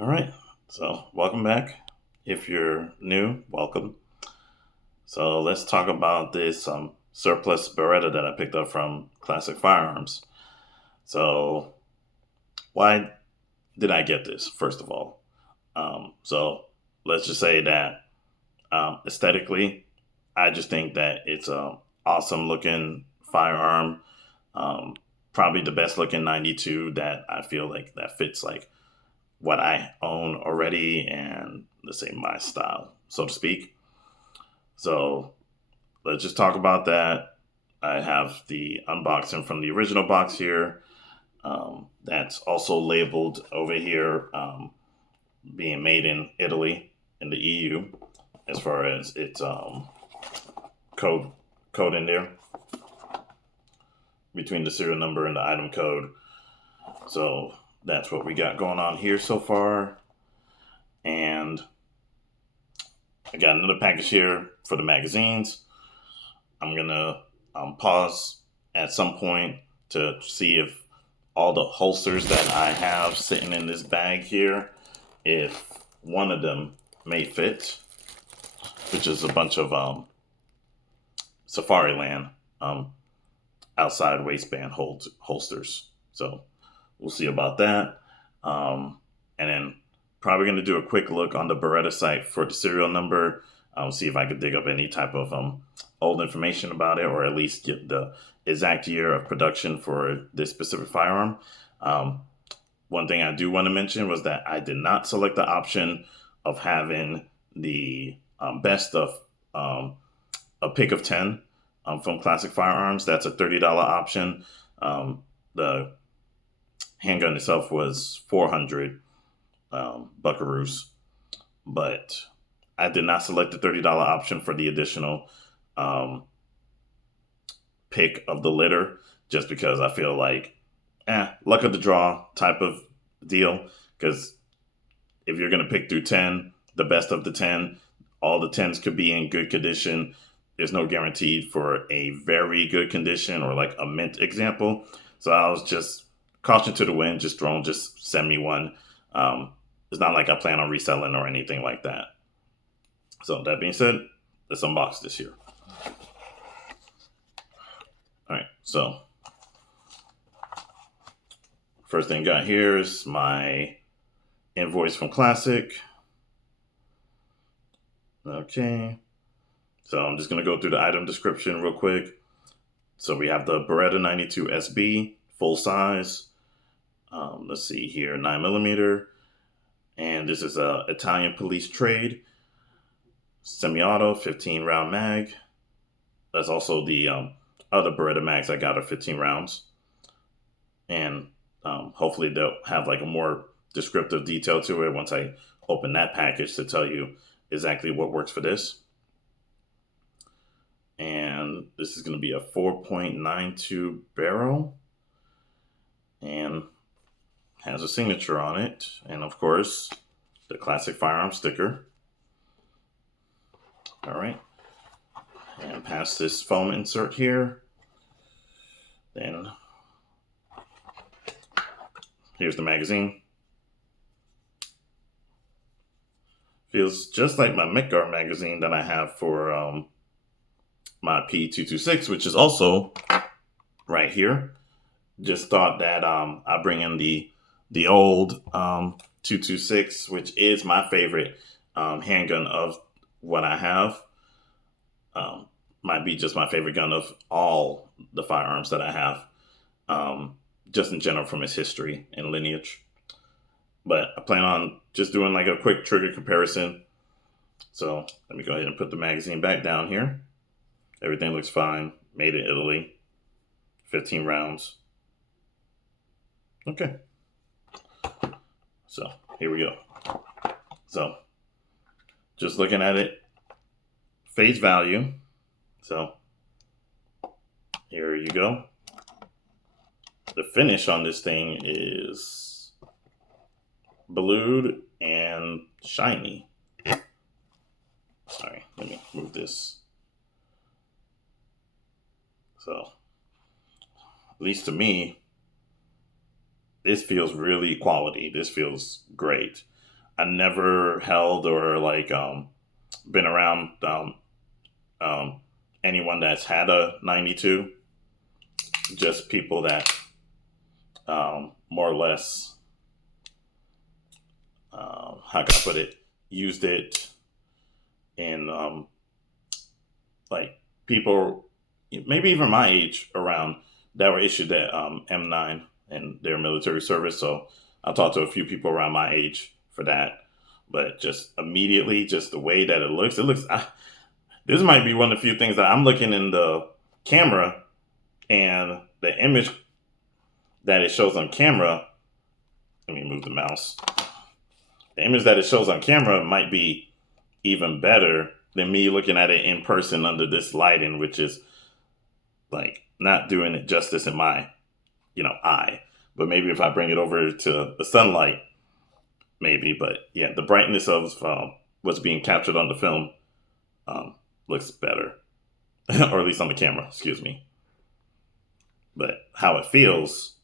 All right. So, welcome back. If you're new, welcome. So, let's talk about this surplus Beretta that I picked up from Classic Firearms. So, why did I get this, first of all? So, let's just say that aesthetically, I just think that it's a awesome looking firearm. Um, Probably the best looking 92 that I feel like that fits like what I own already and let's say my style, so to speak. So let's just talk about that. I have the unboxing from the original box here. That's also labeled over here, being made in Italy in the EU, as far as its code code in there between the serial number and the item code. So that's what we got going on here so far. And I got another package here for the magazines. I'm gonna pause at some point to see if all the holsters that I have sitting in this bag here, if one of them may fit, which is a bunch of Safariland um, outside waistband holsters. So we'll see about that. And then probably going to do a quick look on the Beretta site for the serial number. See if I could dig up any type of old information about it, or at least get the exact year of production for this specific firearm. Um, One thing I do want to mention was that I did not select the option of having the best of um, a pick of 10 from Classic Firearms. That's a $30 option. The handgun itself was 400 buckaroos, but I did not select the $30 option for the additional um, pick of the litter just because I feel like, luck of the draw type of deal. Because if you're going to pick through 10, the best of the 10, all the 10s could be in good condition. There's no guarantee for a very good condition or like a mint example. So I was just caution to the wind, just send me one. It's not like I plan on reselling or anything like that. So that being said, let's unbox this here. All right, so first thing I got here is my invoice from Classic. Okay, so I'm just gonna go through the item description real quick. So we have the Beretta 92 SB, full size. Let's see here, 9mm, and this is a Italian police trade, semi-auto, 15 round mag. That's also the other Beretta mags I got are 15 rounds. And hopefully they'll have like a more descriptive detail to it once I open that package to tell you exactly what works for this. And this is going to be a 4.92 barrel and has a signature on it. And of course, the Classic Firearm sticker. All right. And past this foam insert here. Then here's the magazine. Feels just like my Midgard magazine that I have for my P226, which is also right here. Just thought that I bring in the old 226, which is my favorite handgun of what I have. Might be just my favorite gun of all the firearms that I have, just in general from its history and lineage. But I plan on just doing like a quick trigger comparison. So let me go ahead and put the magazine back down here. Everything looks fine. Made in Italy. 15 rounds. Okay. So here we go. So just looking at it, face value. So here you go. The finish on this thing is blued and shiny. Sorry, let me move this. So, at least to me, this feels really quality. This feels great. I never held or like been around um, anyone that's had a 92. Just people that more or less, how can I put it, used it in like people, maybe even my age around, that were issued that M9 in their military service. So I talked to a few people around my age for that. But just immediately, just the way that it looks. This might be one of the few things that I'm looking in the camera, and the image that it shows on camera. Let me move the mouse. The image that it shows on camera might be even better than me looking at it in person under this lighting, which is like not doing it justice in my, eye. But maybe if I bring it over to the sunlight, maybe. But yeah, the brightness of what's being captured on the film looks better, or at least on the camera. Excuse me. But how it feels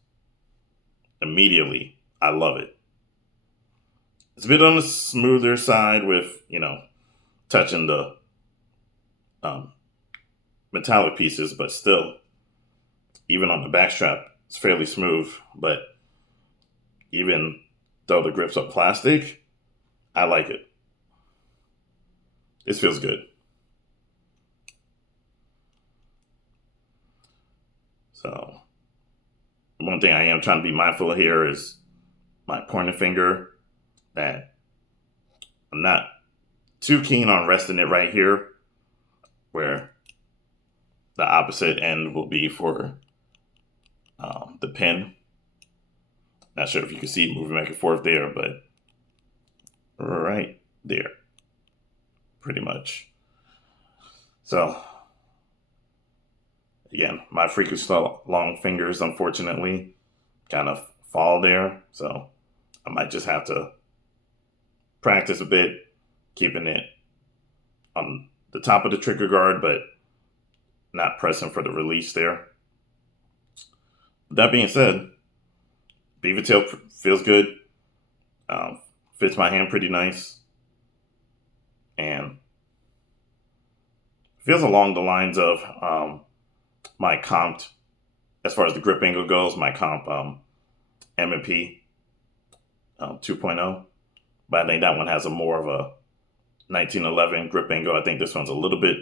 immediately, I love it. It's a bit on the smoother side with, touching the metallic pieces, but still, even on the back strap, it's fairly smooth. But even though the grips are plastic, I like it. This feels good. So, one thing I am trying to be mindful of here is my pointer finger, that I'm not too keen on resting it right here, where the opposite end will be for the pin. Not sure if you can see it moving back and forth there, but right there, pretty much. So, again, my freakish long fingers, unfortunately, kind of fall there. So I might just have to practice a bit, keeping it on the top of the trigger guard, but not pressing for the release there. That being said, beaver tail feels good. Fits my hand pretty nice. And feels along the lines of my comped, as far as the grip angle goes, my comp M&P 2.0. But I think that one has a more of a 1911 grip angle. I think this one's a little bit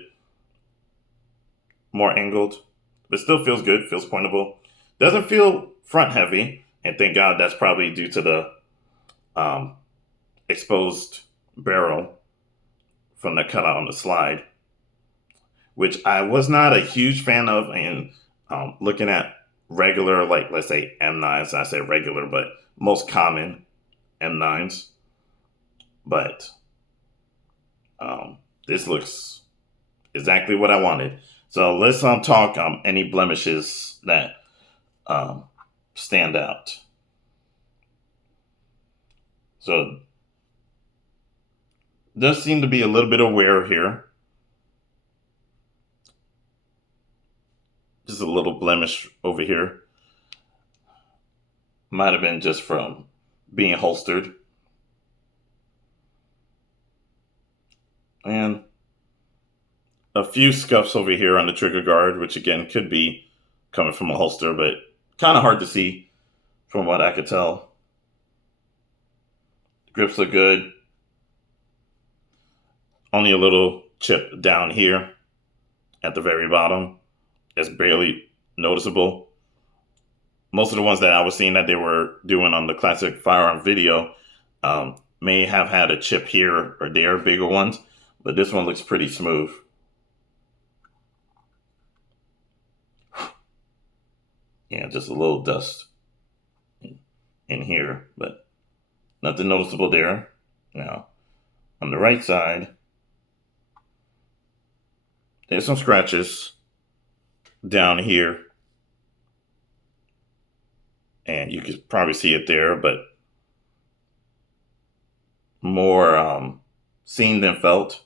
more angled, but still feels good, feels pointable. Doesn't feel front heavy, and thank God that's probably due to the exposed barrel from the cutout on the slide, which I was not a huge fan of. And looking at regular, like let's say M9s, I say regular, but most common M9s. But this looks exactly what I wanted. So let's talk any blemishes that stand out. So does seem to be a little bit of wear here. Just a little blemish over here. Might have been just from being holstered. And a few scuffs over here on the trigger guard, which again could be coming from a holster, but kind of hard to see from what I could tell. The grips look good. Only a little chip down here at the very bottom. It's barely noticeable. Most of the ones that I was seeing that they were doing on the Classic Firearms video may have had a chip here or there, bigger ones, but this one looks pretty smooth. Yeah, just a little dust in here, but nothing noticeable there. Now, on the right side, there's some scratches down here. And you can probably see it there, but more seen than felt.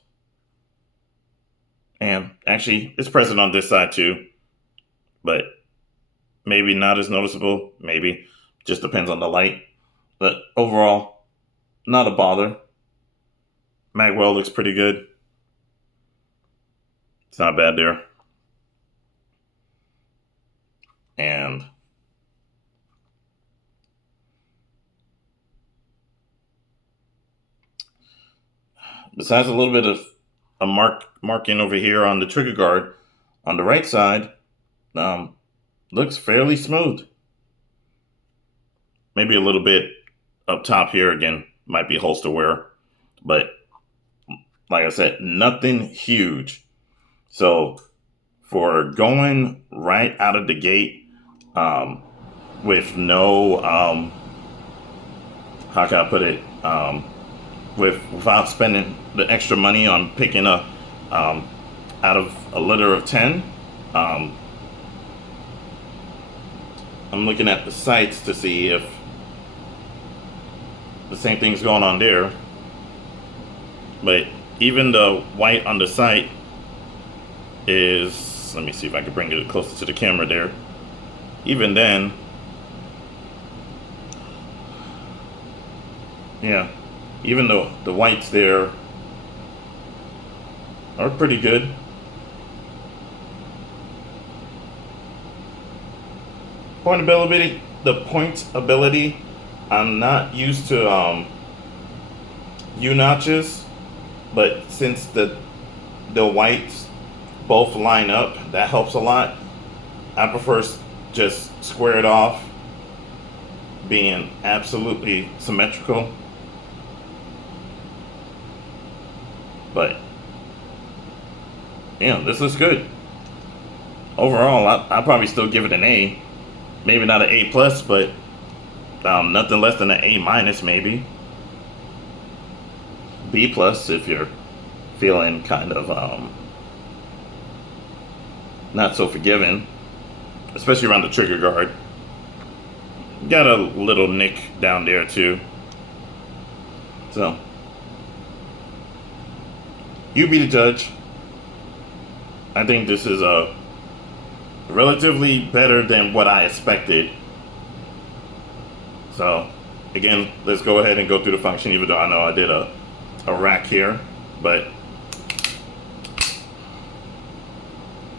And actually, it's present on this side too, but maybe not as noticeable. Maybe just depends on the light. But overall, not a bother. Magwell looks pretty good. It's not bad there. And besides a little bit of a marking over here on the trigger guard on the right side, looks fairly smooth. Maybe a little bit up top here again, might be holster wear, but like I said, nothing huge. So for going right out of the gate with no, how can I put it, without spending the extra money on picking up out of a litter of 10, I'm looking at the sights to see if the same thing's going on there. But even the white on the sight is, let me see if I can bring it closer to the camera there. Even then, yeah, even though the whites there are pretty good. Pointability, I'm not used to U-notches, but since the whites both line up, that helps a lot. I prefer just square it off, being absolutely symmetrical. But yeah, this looks good. Overall, I'll probably still give it an A. Maybe not an A+, but nothing less than an A- maybe. B+ if you're feeling kind of not so forgiving, especially around the trigger guard. Got a little nick down there too. So you be the judge. I think this is a relatively better than what I expected. So again, let's go ahead and go through the function, even though I know I did a rack here, but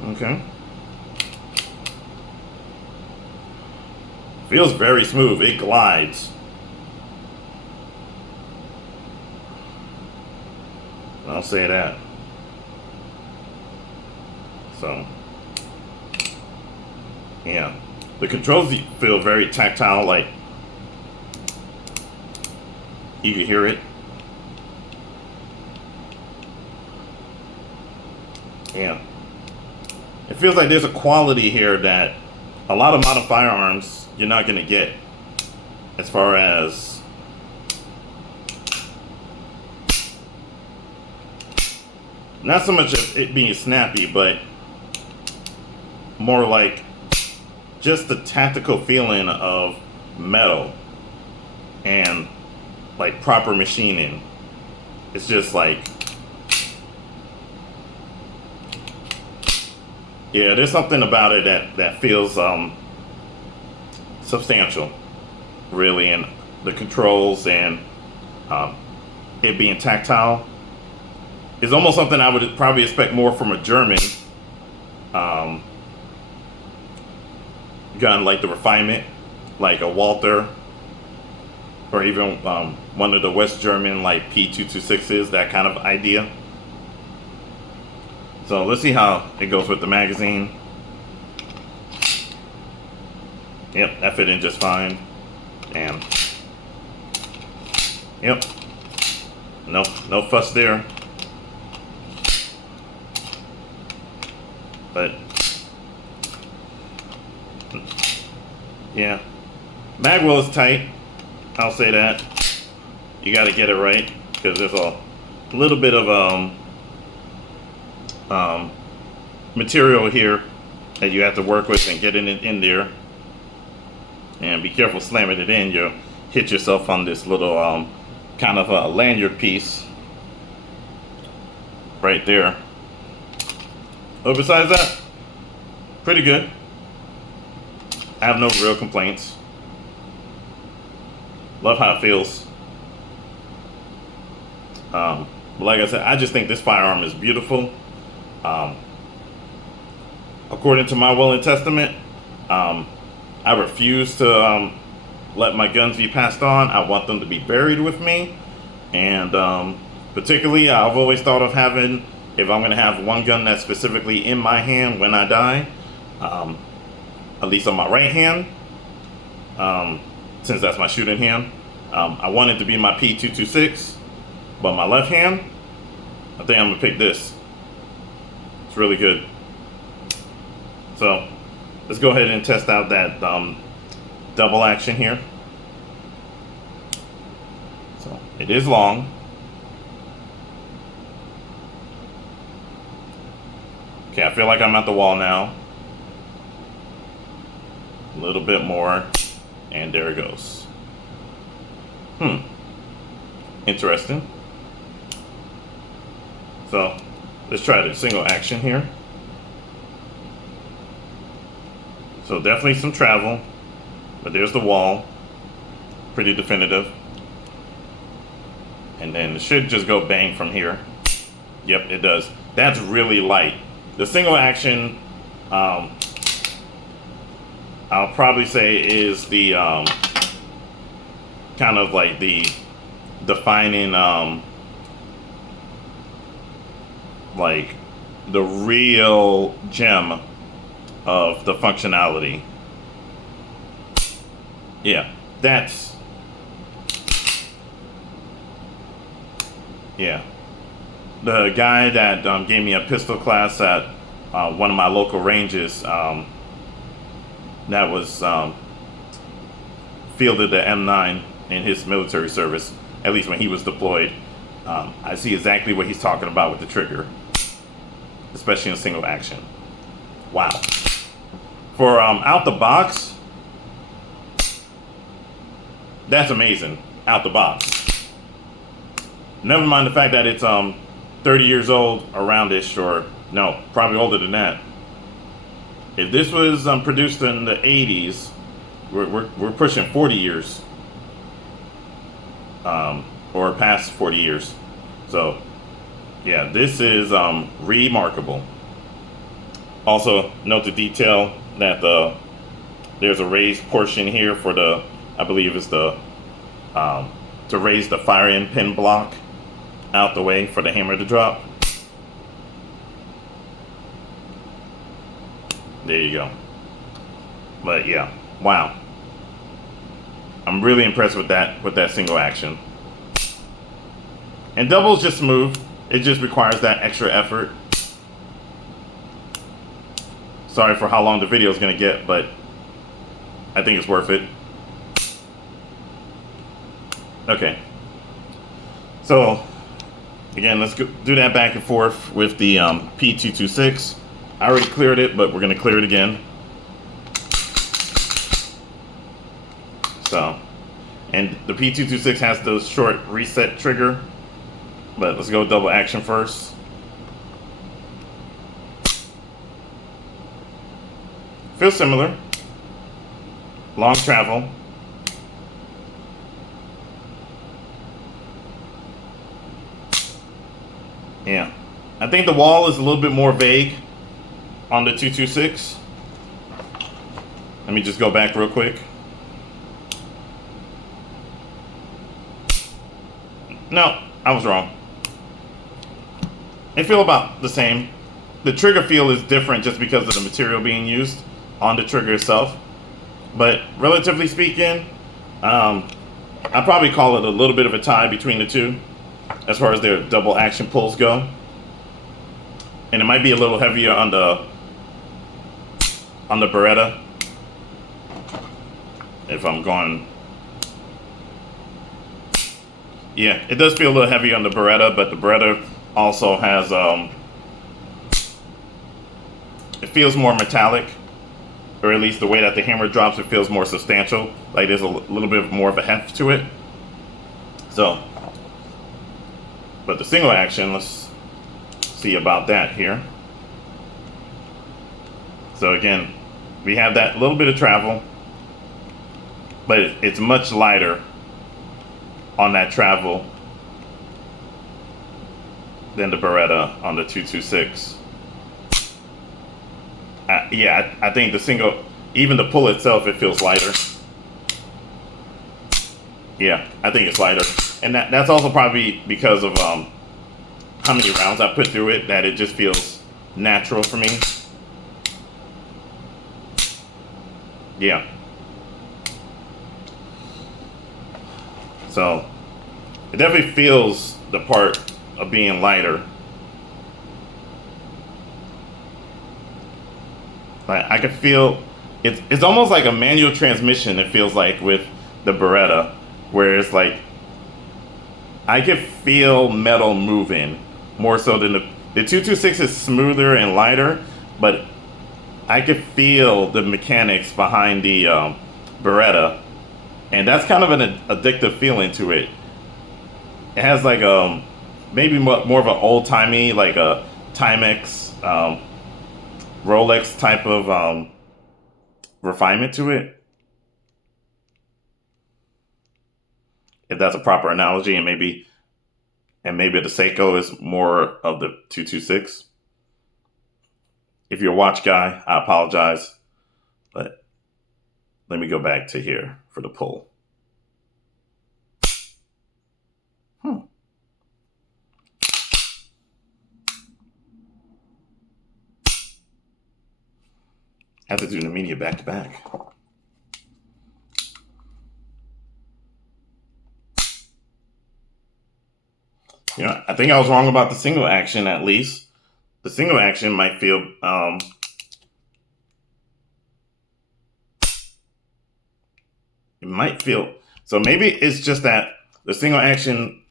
okay. Feels very smooth. It glides. I'll say that. So yeah, the controls feel very tactile, like you can hear it. Yeah, it feels like there's a quality here that a lot of modern firearms you're not going to get, as far as not so much of it being snappy, but more like just the tactical feeling of metal and like proper machining. It's just like, yeah, there's something about it that feels substantial, really, and the controls and it being tactile is almost something I would probably expect more from a German gun, like the refinement, like a Walther, or even one of the West German like P226s, that kind of idea. So let's see how it goes with the magazine. Yep, that fit in just fine. And yep, no fuss there. But yeah, magwell is tight. I'll say that. You got to get it right, because there's a little bit of material here that you have to work with and getting it in there. And be careful slamming it in. You'll hit yourself on this little kind of a lanyard piece right there. But besides that, pretty good. I have no real complaints. Love how it feels. But like I said, I just think this firearm is beautiful. According to my will and testament, I refuse to let my guns be passed on. I want them to be buried with me. And particularly, I've always thought of having, if I'm going to have one gun that's specifically in my hand when I die, at least on my right hand, since that's my shooting hand, I want it to be my P226, but my left hand, I think I'm going to pick this. It's really good. So let's go ahead and test out that double action here. So it is long. Okay, I feel like I'm at the wall now. A little bit more, and there it goes. Interesting. So let's try the single action here. So definitely some travel, but there's the wall, pretty definitive. And then it should just go bang from here. Yep, it does. That's really light. The single action, I'll probably say is the kind of like the defining, like the real gem of the functionality. Yeah, that's, yeah. The guy that gave me a pistol class at one of my local ranges, that was fielded the M9 in his military service, at least when he was deployed. I see exactly what he's talking about with the trigger, especially in single action. Wow. For out the box, that's amazing. Out the box. Never mind the fact that it's 30 years old, around-ish, or no, probably older than that. If this was produced in the 80s, we're pushing 40 years, or past 40 years. So, yeah, this is remarkable. Also, note the detail that there's a raised portion here for the, I believe it's the to raise the fire-in pin block out the way for the hammer to drop. There you go. But yeah, wow. I'm really impressed with that single action. And double is just smooth. It just requires that extra effort. Sorry for how long the video is going to get, but I think it's worth it. Okay. So, again, let's do that back and forth with the P226. I already cleared it, but we're going to clear it again. So, and the P226 has the short reset trigger, but let's go double action first. Feels similar. Long travel. Yeah. I think the wall is a little bit more vague on the 226. Let me just go back real quick. No, I was wrong. They feel about the same. The trigger feel is different just because of the material being used on the trigger itself. But relatively speaking, I'd probably call it a little bit of a tie between the two as far as their double action pulls go. And it might be a little heavier on the Beretta. If I'm going, yeah, it does feel a little heavy on the Beretta, but the Beretta also has it feels more metallic, or at least the way that the hammer drops, it feels more substantial. Like there's a little bit more of a heft to it. So, but the single action, let's see about that here. So again, we have that little bit of travel, but it's much lighter on that travel than the Beretta on the 226. Yeah, I think the single, even the pull itself, it feels lighter. Yeah, I think it's lighter, and that's also probably because of how many rounds I put through it, that it just feels natural for me. Yeah. So it definitely feels the part of being lighter. Like I can feel it's almost like a manual transmission. It feels like with the Beretta, where it's like I can feel metal moving more so than the 226 is smoother and lighter, but I could feel the mechanics behind the Beretta, and that's kind of an addictive feeling to it. It has like maybe more of an old timey, like a Timex, Rolex type of refinement to it, if that's a proper analogy, and maybe the Seiko is more of the 226. If you're a watch guy, I apologize, but let me go back to here for the pull. I have to do the media back to back. You know, I think I was wrong about the single action. At least the single action might feel it might feel, so maybe it's just that the single action,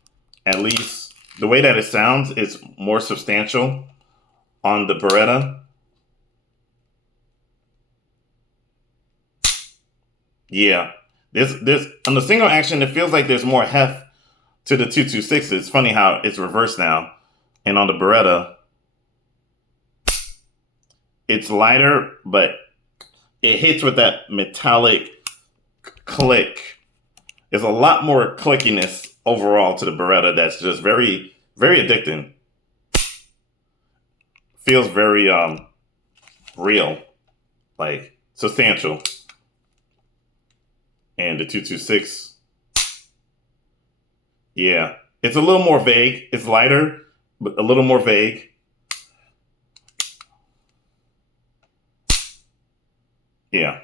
at least the way that it sounds, is more substantial on the Beretta. Yeah, this on the single action, it feels like there's more heft to the 226. It's funny how it's reversed now, and on the Beretta, it's lighter, but it hits with that metallic click. There's a lot more clickiness overall to the Beretta that's just very, very addicting. Feels very real, like substantial. And the 226, yeah, it's a little more vague. It's lighter, but a little more vague. Yeah.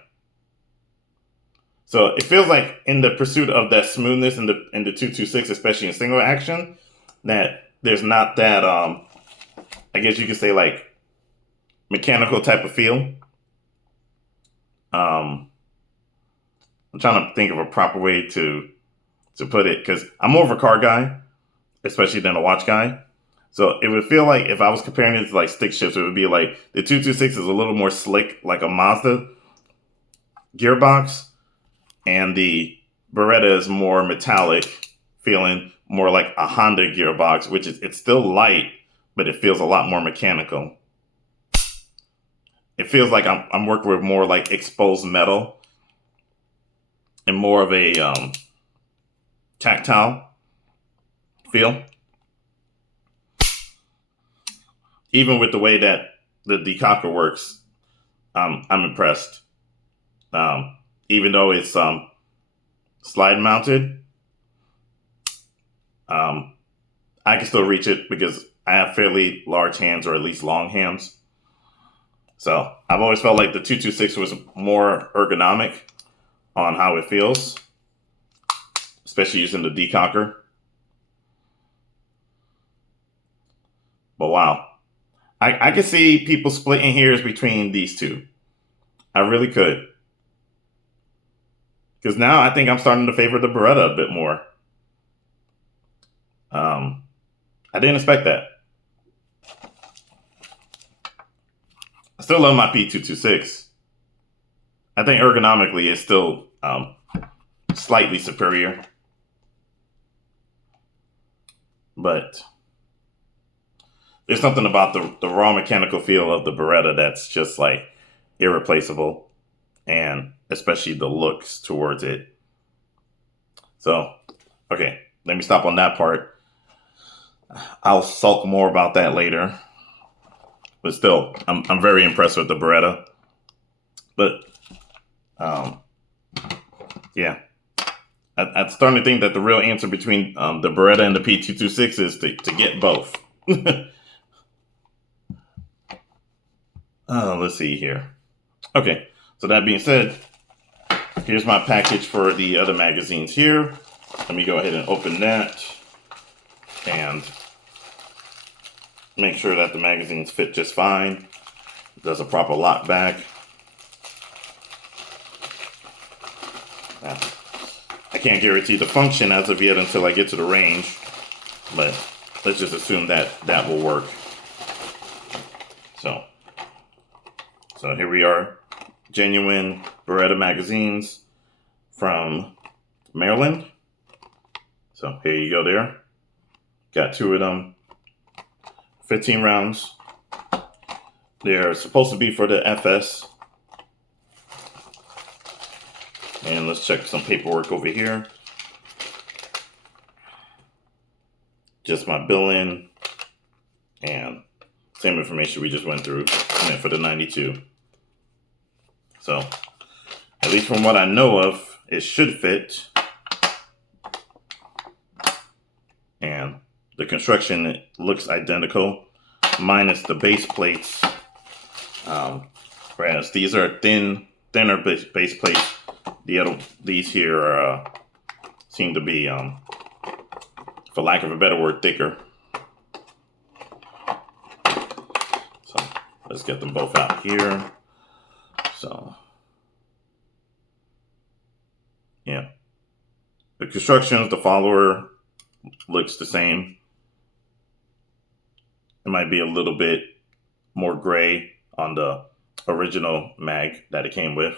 So it feels like in the pursuit of that smoothness in the 226, especially in single action, that there's not that I guess you could say like mechanical type of feel. I'm trying to think of a proper way to put it, because I'm more of a car guy, especially than a watch guy. So it would feel like if I was comparing it to like stick shifts, it would be like the 226 is a little more slick, like a Mazda gearbox, and the Beretta is more metallic, feeling more like a Honda gearbox, which is, it's still light, but it feels a lot more mechanical. It feels like I'm working with more like exposed metal and more of a tactile feel. Even with the way that the decocker works, I'm impressed. Even though it's slide mounted, I can still reach it because I have fairly large hands, or at least long hands. So I've always felt like the 226 was more ergonomic on how it feels, especially using the decocker. But wow, I could see people splitting hairs between these two. I really could. Because now I think I'm starting to favor the Beretta a bit more. I didn't expect that. I still love my P226. I think ergonomically it's still slightly superior. But there's something about the raw mechanical feel of the Beretta that's just like irreplaceable, and especially the looks towards it. So, okay, let me stop on that part. I'll sulk more about that later. But still, I'm very impressed with the Beretta. But yeah, I'm starting to think that the real answer between the Beretta and the P226 is to get both. Let's see here. Okay, so that being said, here's my package for the other magazines here. Let me go ahead and open that and make sure that the magazines fit just fine. Does a proper lock back. Now, I can't guarantee the function as of yet until I get to the range, but let's just assume that that will work. So here we are, genuine Beretta magazines from Maryland. So here you go there. Got 2 of them, 15 rounds. They're supposed to be for the FS. And let's check some paperwork over here. Just my billing and same information we just went through for the 92. So, at least from what I know of, it should fit. And the construction looks identical, minus the base plates. Whereas these are thinner base plates. These here seem to be, for lack of a better word, thicker. So let's get them both out here. So yeah, the construction, the follower looks the same. It might be a little bit more gray on the original mag that it came with.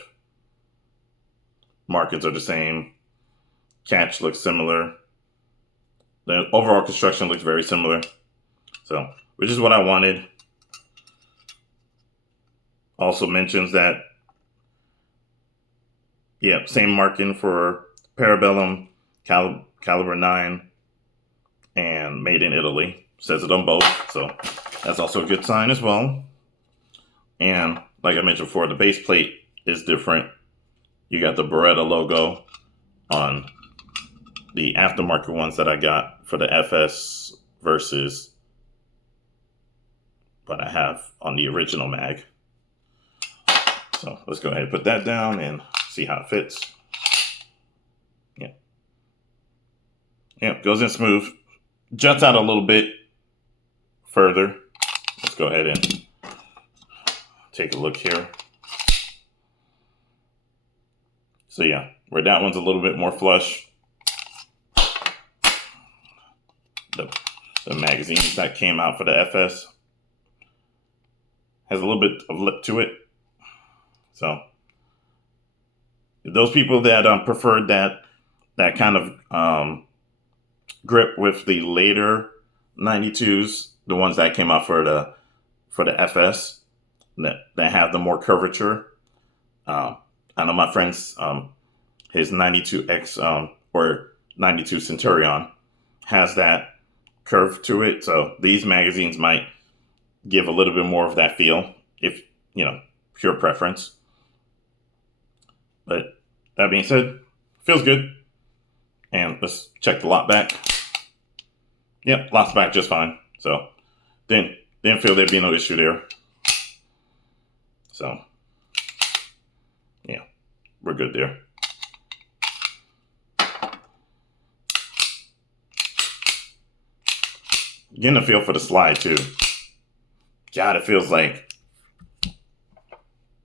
Markings are the same. Catch looks similar. The overall construction looks very similar. So, which is what I wanted. Also mentions that, yeah, same marking for Parabellum, caliber 9, and made in Italy. Says it on both, so that's also a good sign as well. And like I mentioned before, the base plate is different. You got the Beretta logo on the aftermarket ones that I got for the FS versus what I have on the original mag. So let's go ahead and put that down and see how it fits. Yeah. Yeah, goes in smooth. Juts out a little bit further. Let's go ahead and take a look here. So yeah, where that one's a little bit more flush. The magazines that came out for the FS has a little bit of lip to it. So those people that preferred that kind of grip with the later 92s, the ones that came out for the FS that have the more curvature. I know my friend's his 92X or 92 Centurion has that curve to it. So these magazines might give a little bit more of that feel, if pure preference. But that being said, feels good. And let's check the lock back. Yep, locks back just fine. So didn't feel there'd be no issue there. So yeah, we're good there. Getting a feel for the slide too. God, it feels like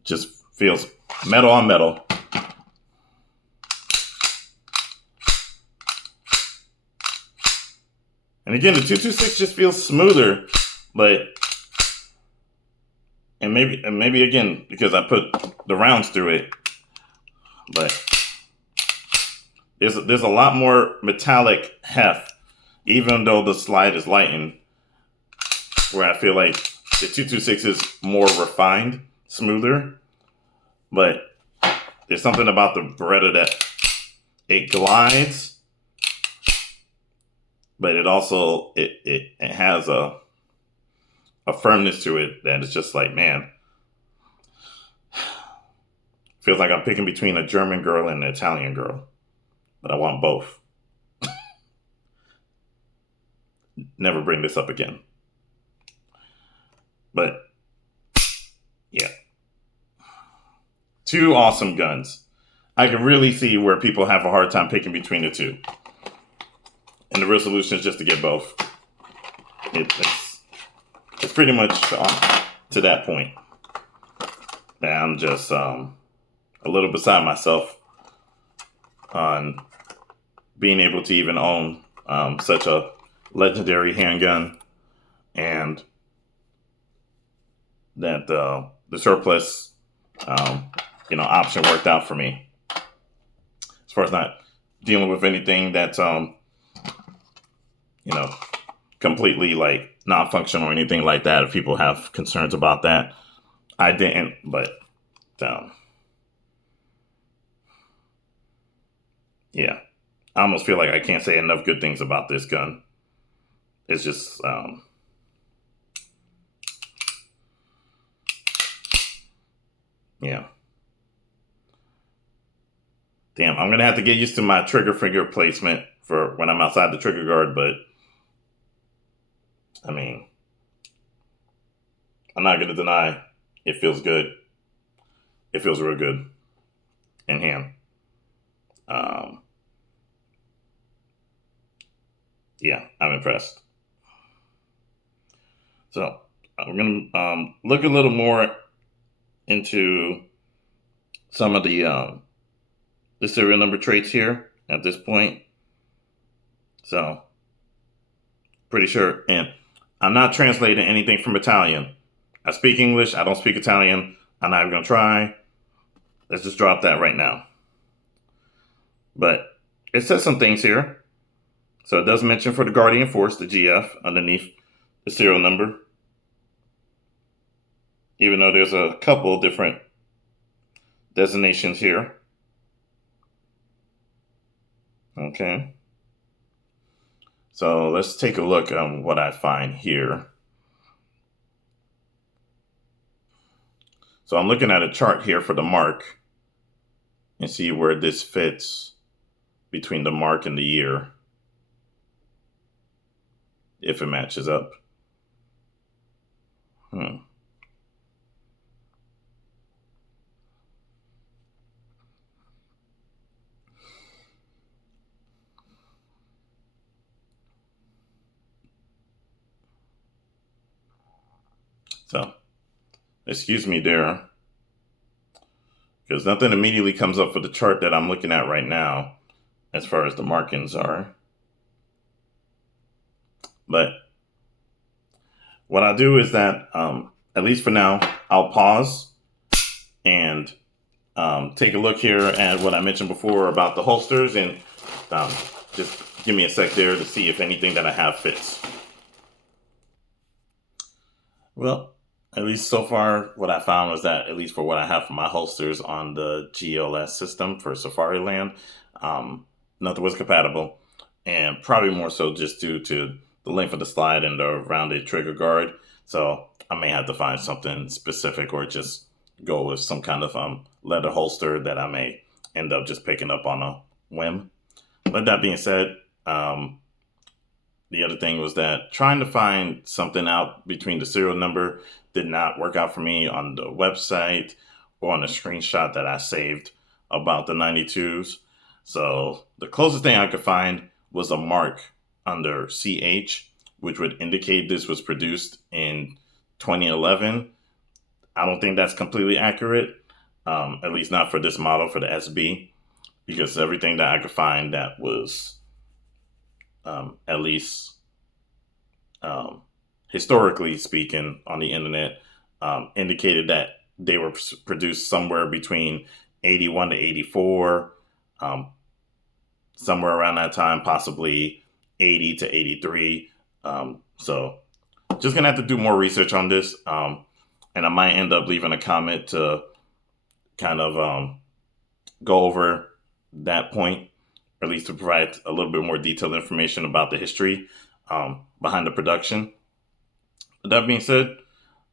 just feels metal on metal. And again, the 226 just feels smoother, but and maybe again because I put the rounds through it, but there's a lot more metallic heft, even though the slide is lightened. Where I feel like the 226 is more refined, smoother, but there's something about the Beretta that it glides, but it also it has a firmness to it that is just like, man, feels like I'm picking between a German girl and an Italian girl, but I want both. Never bring this up again. But yeah, two awesome guns. I can really see where people have a hard time picking between the two. And the real solution is just to get both. It's pretty much to that point. And I'm just a little beside myself on being able to even own such a legendary handgun, and that the surplus option worked out for me as far as not dealing with anything that's completely like non-functional or anything like that. If people have concerns about that, I didn't, but yeah, I almost feel like I can't say enough good things about this gun. It's just yeah. Damn, I'm gonna have to get used to my trigger finger placement for when I'm outside the trigger guard, but I mean, I'm not gonna deny it feels good. It feels real good in hand. Yeah, I'm impressed. So we're gonna look a little more into some of the serial number traits here at this point. So pretty sure, and I'm not translating anything from Italian. I speak English. I don't speak Italian. I'm not even gonna try. Let's just drop that right now. But it says some things here. So it does mention for the Guardian Force, the GF, underneath the serial number. Even though there's a couple different designations here. Okay. So let's take a look on what I find here. So I'm looking at a chart here for the mark and see where this fits between the mark and the year, if it matches up. So, excuse me there, because nothing immediately comes up for the chart that I'm looking at right now as far as the markings are. But what I'll do is that, at least for now, I'll pause and take a look here at what I mentioned before about the holsters, and just give me a sec there to see if anything that I have fits. Well, at least so far, what I found was that, at least for what I have for my holsters on the GLS system for Safariland, nothing was compatible. And probably more so just due to the length of the slide and the rounded trigger guard. So I may have to find something specific, or just go with some kind of leather holster that I may end up just picking up on a whim. But that being said, the other thing was that trying to find something out between the serial number did not work out for me on the website or on a screenshot that I saved about the 92s. So the closest thing I could find was a mark under CH, which would indicate this was produced in 2011. I don't think that's completely accurate, at least not for this model, for the SB, because everything that I could find that was at least historically speaking on the internet, indicated that they were produced somewhere between 81 to 84, somewhere around that time, possibly 80 to 83. So just gonna have to do more research on this, and I might end up leaving a comment to kind of go over that point or at least to provide a little bit more detailed information about the history behind the production. But that being said,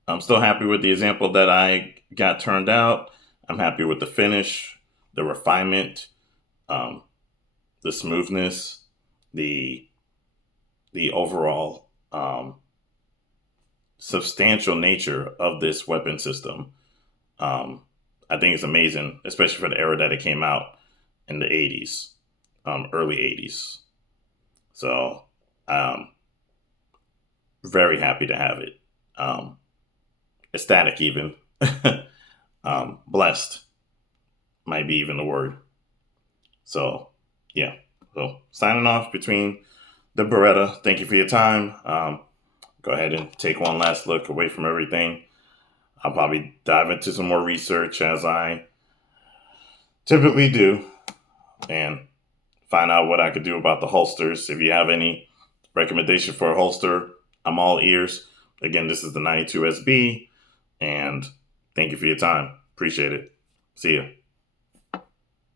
I'm still happy with the example that I got turned out. I'm happy with the finish, the refinement, um, the smoothness, the overall substantial nature of this weapon system. Um, I think it's amazing, especially for the era that it came out in the 80s, early 80s. So, um, very happy to have it. Ecstatic, even. Blessed might be even the word. So, yeah. So, signing off between the Beretta. Thank you for your time. Go ahead and take one last look away from everything. I'll probably dive into some more research as I typically do and find out what I could do about the holsters. If you have any recommendation for a holster, I'm all ears. Again, this is the 92SB, and thank you for your time. Appreciate it. See ya.